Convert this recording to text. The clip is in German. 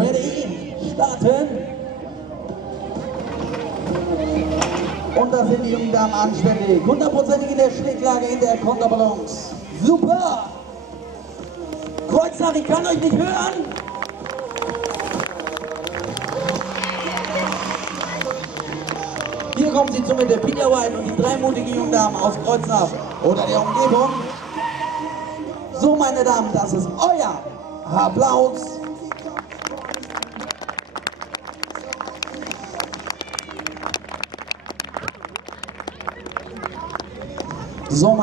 Ready? Starten. Und da sind die jungen Damen anständig. 100% in der Schräglage in der Konterbalance. Super! Kreuznach, ich kann euch nicht hören. Hier kommen sie zur Mitte. Peter White und die drei mutigen jungen Damen aus Kreuznach oder der Umgebung. So, meine Damen, das ist euer Applaus. So,